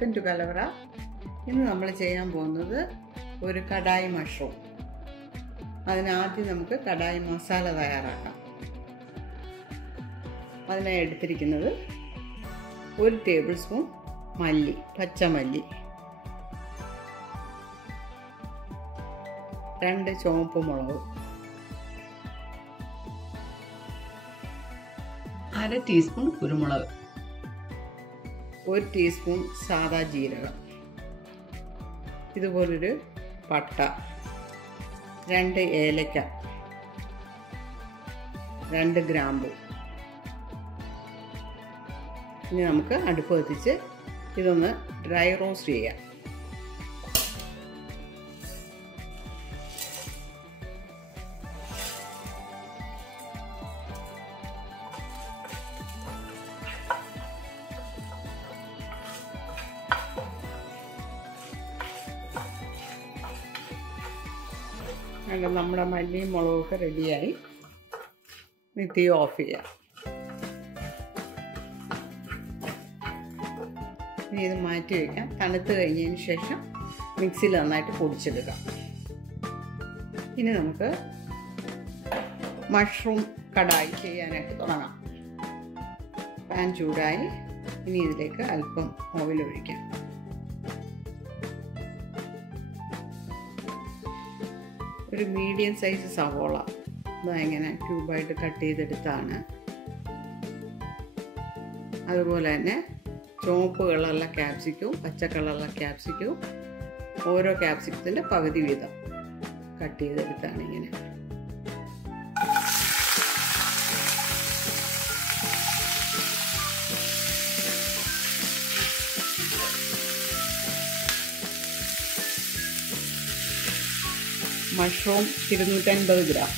Welcome to കലവറ. ഇന്ന് നമ്മൾ ചെയ്യാൻ പോകുന്നത് ഒരു കടായി മഷ്റൂം. അതിനാദ്യം നമുക്ക് കടായി മസാല തയ്യാറാക്കാം. അതിനായി എടുത്തിരിക്കുന്നത് 1 ടേബിൾ സ്പൂൺ മല്ലി, പച്ചമല്ലി, 2 ചുവപ്പ് മുളക്, 1/2 ടീസ്പൂൺ കുരുമുളക്, 1 ടീസ്പൂൺ സാദാ ജീരകം, ഇതുപോലൊരു പട്ട, 2 ഏലക്ക, 2 ഗ്രാമ്പു. ഇനി നമുക്ക് അടുപ്പ് കത്തിച്ച് ഇതൊന്ന് ഡ്രൈ റോസ്റ്റ് ചെയ്യാം. നമ്മുടെ മല്ലിയും മുളകൊക്കെ റെഡിയായി. തീ ഓഫ് ചെയ്യാം. ഇനി ഇത് മാറ്റി വയ്ക്കാം. തണുത്ത് കഴിഞ്ഞതിന് ശേഷം മിക്സിയിൽ നന്നായിട്ട് പൊടിച്ചെടുക്കാം. ഇനി നമുക്ക് മഷ്റൂം കടായി ചെയ്യാനായിട്ട് തുടങ്ങാം. പാൻ ചൂടായി. ഇനി ഇതിലേക്ക് അല്പം ഓയിൽ ഒഴിക്കാം. ഒരു മീഡിയം സൈസ് സവോള ഇങ്ങനെ ക്യൂബായിട്ട് കട്ട് ചെയ്തെടുത്താണ്. അതുപോലെ തന്നെ ചുവപ്പ് കളറുള്ള ക്യാപ്സിക്കവും പച്ച കളറുള്ള ക്യാപ്സിക്കവും ഓരോ ക്യാപ്സിക്കത്തിൻ്റെ പകുതി വീതം കട്ട് ചെയ്തെടുത്താണ് ഇങ്ങനെ. മഷ്റൂം 250 ഗ്രാം,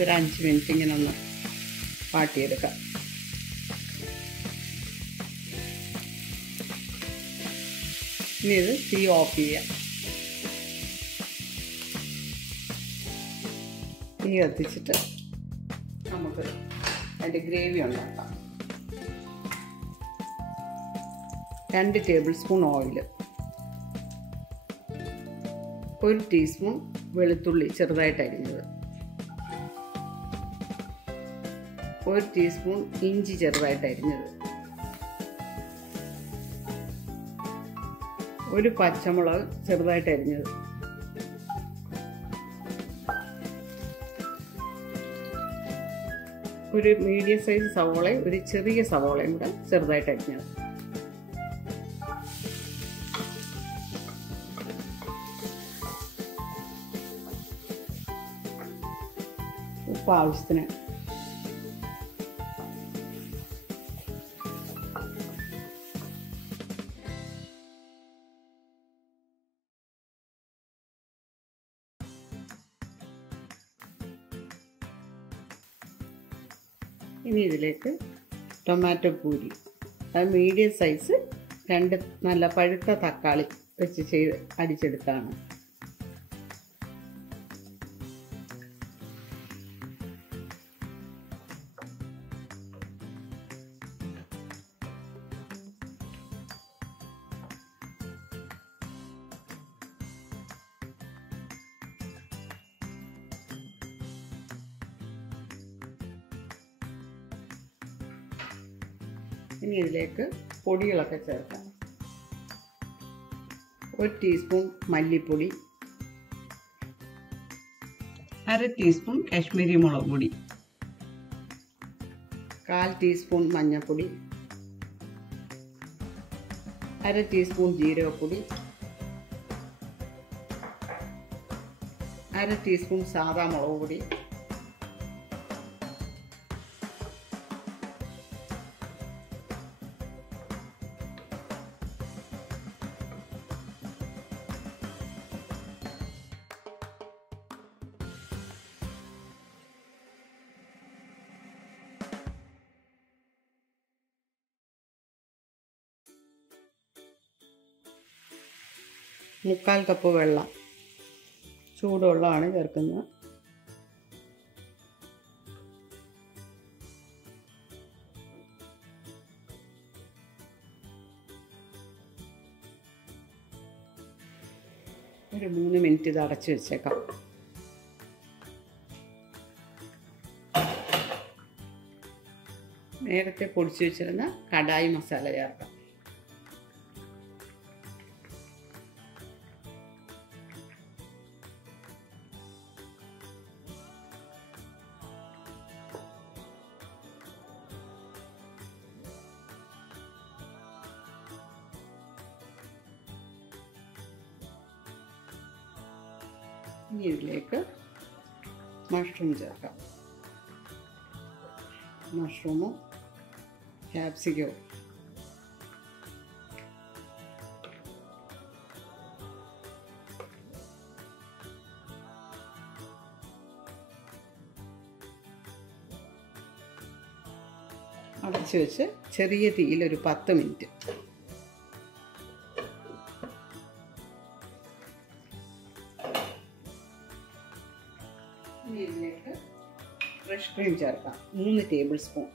ഒരു 5 മിനിറ്റ് ഇങ്ങനെ ഒന്ന് വാട്ടിയെടുക്കാം. ഇനി ഇത് തീ ഓഫ് ചെയ്യാം. തീ കത്തിച്ചിട്ട് നമുക്ക് അതിൻ്റെ ഗ്രേവി ഉണ്ടാക്കാം. 2 ടേബിൾ സ്പൂൺ ഓയിൽ, 1 ടീസ്പൂൺ വെളുത്തുള്ളി ചെറുതായിട്ട് അരിഞ്ഞത്, 1 ടീസ്പൂൺ ഇഞ്ചി ചെറുതായിട്ട് അരിഞ്ഞത്, 1 പച്ചമുളക് ചെറുതായിട്ട് അരിഞ്ഞത്, 1 മീഡിയം സൈസ് സവോളയും 1 ചെറിയ സവോളയും കൂടെ ചെറുതായിട്ട് അരിഞ്ഞത്. ഉപ്പ് ആവശ്യത്തിന്. ഇനി ഇതിലേക്ക് ടൊമാറ്റോ പൂരി, അത് മീഡിയം സൈസ് 2 നല്ല പഴുത്ത തക്കാളി വെച്ച് അടിച്ചെടുത്താണ്. ഇനി ഇതിലേക്ക് പൊടികളൊക്കെ ചേർക്കാം. 1 ടീസ്പൂൺ മല്ലിപ്പൊടി, 1/2 ടീസ്പൂൺ കാശ്മീരി മുളക് പൊടി, 1/4 ടീസ്പൂൺ മഞ്ഞൾപ്പൊടി, 1/2 ടീസ്പൂൺ ജീരകപ്പൊടി, 1/2 ടീസ്പൂൺ സാദാ മുളക് പൊടി, 1/4 കപ്പ് വെള്ളം, ചൂടുവെള്ളമാണ് ചേർക്കുന്നത്. ഒരു 3 മിനിറ്റ് ഇത് അടച്ചു വെച്ചേക്കാം. നേരത്തെ പൊടിച്ചു വെച്ചിരുന്ന കടായി മസാല ചേർക്കാം. ഇനി ഇതിലേക്ക് മഷ്റൂം ചേർക്കാം. മഷ്റൂമും ക്യാപ്സിക്കവും അടച്ചു വെച്ച് ചെറിയ തീയിൽ ഒരു 10 മിനിറ്റ്. ഇനി ഇതിലേക്ക് ഫ്രഷ് ക്രീം ചേർക്കാം. 3 ടേബിൾ സ്പൂൺ.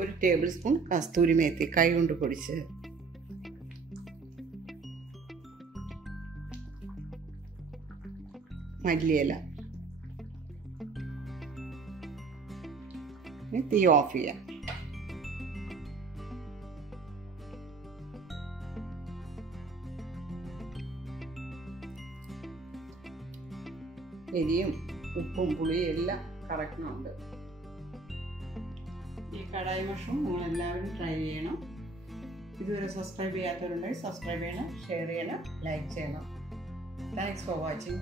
ഒരു ടേബിൾ സ്പൂൺ കസ്തൂരി മേത്തി കൈ കൊണ്ട് പൊടിച്ച്, മല്ലിയില. തീ ഓഫ് ചെയ്യാം. എരിയും ഉപ്പും പുളിയും എല്ലാം കറക്റ്റുണ്ട്. ഈ കടായി മഷ്റൂം നിങ്ങളെല്ലാവരും ട്രൈ ചെയ്യണം. ഇതുവരെ സബ്സ്ക്രൈബ് ചെയ്യാത്തവരുണ്ടെങ്കിൽ സബ്സ്ക്രൈബ് ചെയ്യണം, ഷെയർ ചെയ്യണം, ലൈക്ക് ചെയ്യണം. Thanks for watching.